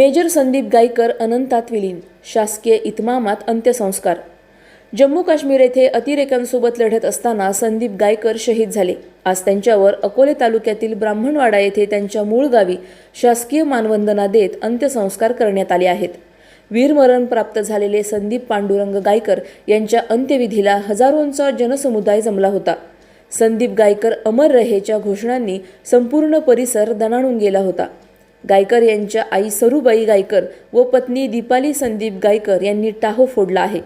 Major Sandeep Gaikar अनंतात विलीन शासकीय इतमामात अंत्यसंस्कार. जम्मू काश्मीर येथे अतिरेक्यांसोबत लढत असताना संदीप गायकर शहीद झाले. आज त्यांच्यावर अकोले तालुक्यातील ब्राह्मणवाडा येथे त्यांच्या मूळ गावी शासकीय मानवंदना देत अंत्यसंस्कार करण्यात आले आहेत. वीरमरण प्राप्त झालेले संदीप पांडुरंग गायकर यांच्या अंत्यविधीला हजारोंचा जनसमुदाय जमला होता. संदीप गायकर अमर रहेच्या घोषणांनी संपूर्ण परिसर दणाणून गेला होता. गायकर यांच्या आई सरूबाई गायकर व पत्नी दीपाली संदीप गायकर यांनी टाहो फोडला आहे.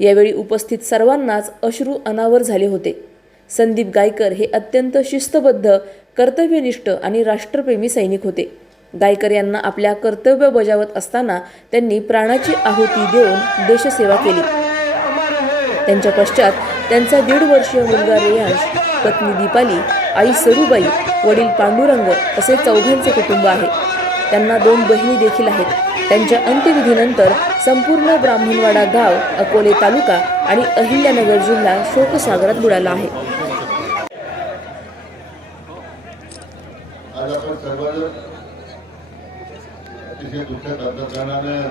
यावेळी उपस्थित सर्वांनाच अश्रू अनावर झाले होते. संदीप गायकर हे अत्यंत शिस्तबद्ध कर्तव्यनिष्ठ आणि राष्ट्रप्रेमी सैनिक होते. गायकर यांना आपल्या कर्तव्य बजावत असताना त्यांनी प्राणाची आहुती देऊन देशसेवा केली. त्यांच्या पश्चात त्यांचा दीड वर्षीय मुलगा रेयांश पत्नी दीपाली आई सरूबाई वडील पांडुरंग असे चौघांचे कुटुंब आहे. त्यांना दोन बहिणी देखील आहेत. त्यांच्या अंत्यविधीनंतर संपूर्ण ब्राह्मणवाडा गाव अकोले तालुका आणि अहिल्यानगर जिल्हा शोकसागरात बुडाला आहे. आज आपण सर्वजण अतिशय दुःखद तंत्रज्ञानानं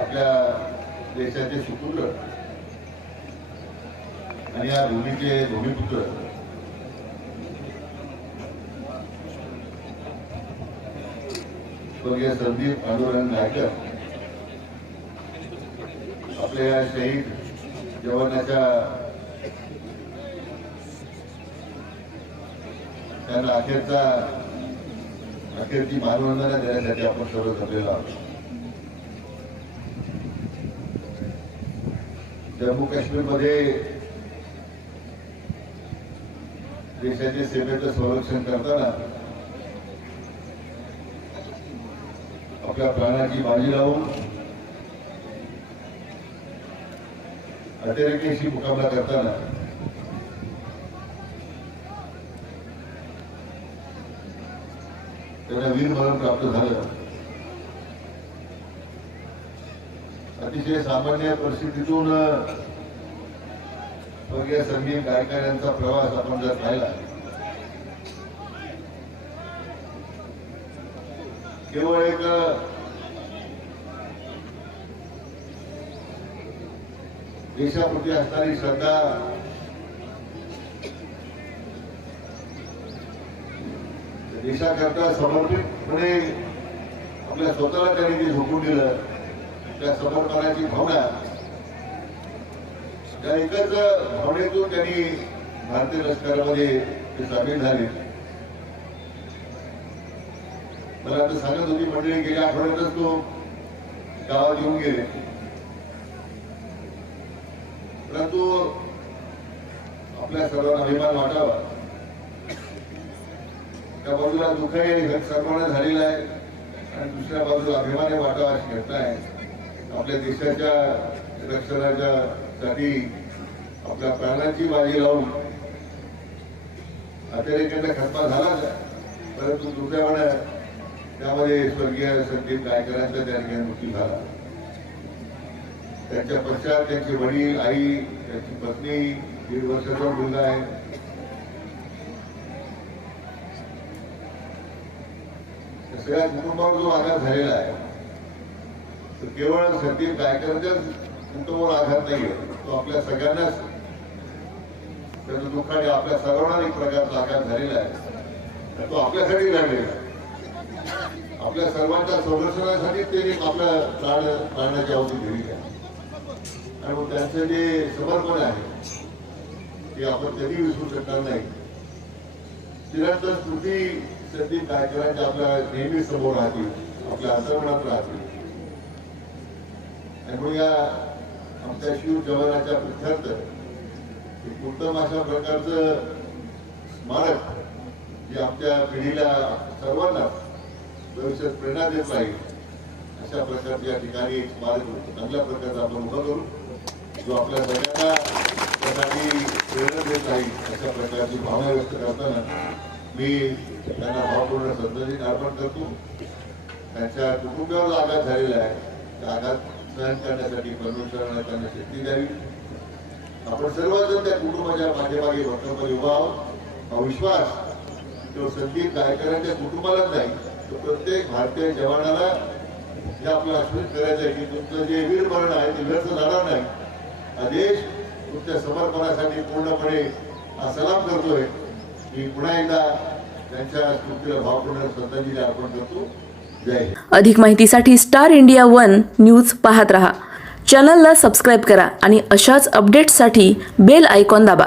आपल्या देशाचे सुपुत्र आणि या भूमीचे भूमिपुत्र स्वर्गीय संदीप पांडुरंग नायकर आपल्या शहीद जवानाच्या त्यांना अखेरचा अखेरची मानवंदना देण्यासाठी आपण सर्व जमलेलो आहोत. जम्मू काश्मीरमध्ये देशाच्या सेवेचं संरक्षण करताना आपल्या प्राणाची बाजी लावून अतिरेकीशी मुकाबला करताना त्यांना वीरमरण प्राप्त झालं. अतिशय सामान्य परिस्थितीतून स्वर्गीय संगीत गायकर यांचा प्रवास आपण जर पाहिला केवळ एक देशाप्रती असणारी श्रद्धा. देशाकरता समर्पितपणे आपल्या स्वतःला त्यांनी जे झोकून दिलं त्या समर्पणाची भावना त्या एकच भावनेतून त्यांनी भारतीय लष्करामध्ये ते सामील झाले. मला आता सांगत होती मंडळी गेल्या आठवड्यातच तो गावात येऊन गेले. परंतु आपल्या सर्वांना अभिमान वाटावा. त्या बाजूला दुःखही सर्वांना झालेलं आहे. आणि दुसऱ्या बाजूला अभिमाने वाटावा अशी घटना आहे. आपल्या देशाच्या रक्षणाच्या साठी आपल्या प्राणाची बाजी लावून अतिरेक्यांचा खतमा झाला परंतु दुर्दैवानं त्यामध्ये स्वर्गीय संदीप गायकरांचा त्या ठिकाणी मृत्यू झाला. त्यांच्या पश्चात त्यांचे वडील आई त्यांची पत्नी दीड वर्षाचा मुलगा आहे. सगळ्या कुटुंबावर जो आघात झालेला आहे तो केवळ संदीप गायकरांच्याच कुटुंबावर आघात नाहीये तो आपल्या सगळ्यांनाच त्याचं दुःखाने आपल्या सर्वांना एक प्रकारचा आघात झालेला आहे. तो आपल्यासाठी लढलेला आहे. आपल्या सर्वांच्या संरक्षणासाठी ते आपल्या प्राण प्राण्याची अवधी दिली आहे. आणि मग त्यांचं जे समर्पण आहे ते आपण कधी विसरू शकणार नाही. त्यानंतर स्मृती संदीप कार्यक्रमांच्या आपल्या नेहमी समोर राहतील आपल्या आचरणात राहतील. त्यामुळे या आमच्या शिव जवानाच्या पृथ्व्यात उत्तम अशा प्रकारचं स्मारक जे आमच्या पिढीला सर्वांना भविष्यात प्रेरणा देत राहील अशा प्रकारच्या या ठिकाणी एक स्मारक चांगल्या प्रकारचा आपण उभं करू. जो आपल्या सगळ्यांना त्यासाठी प्रेरणा देत राहील अशा प्रकारची भावना व्यक्त करताना मी त्यांना भावपूर्ण श्रद्धांजली अर्पण करतो. त्यांच्या कुटुंबावर आघात झालेला आहे त्या आघात सहन करण्यासाठी परमेश्वरांना त्यांना शक्ती द्यावी. आपण सर्वजण त्या कुटुंबाच्या पाठीमागे भक्तपणे उभा आहोत. हा विश्वास तो संदीप गायकरांच्या कुटुंबालाच नाही प्रत्येक भारतीय जवानाला जे आपलं आश्वित करायचं आहे की तुमचं जे वीर मरण आहे ते व्यर्थ जाणार नाही. हा देश तुमच्या समर्पणासाठी पूर्णपणे हा सलाम करतोय. की पुन्हा एकदा त्यांच्या स्मृतीला भावपूर्ण श्रद्धांजली अर्पण करतो. जय अधिक माहितीसाठी स्टार इंडिया वन न्यूज पाहत रहा. चॅनलला सबस्क्राईब करा आणि अशाच अपडेट्ससाठी बेल आयकॉन दाबा.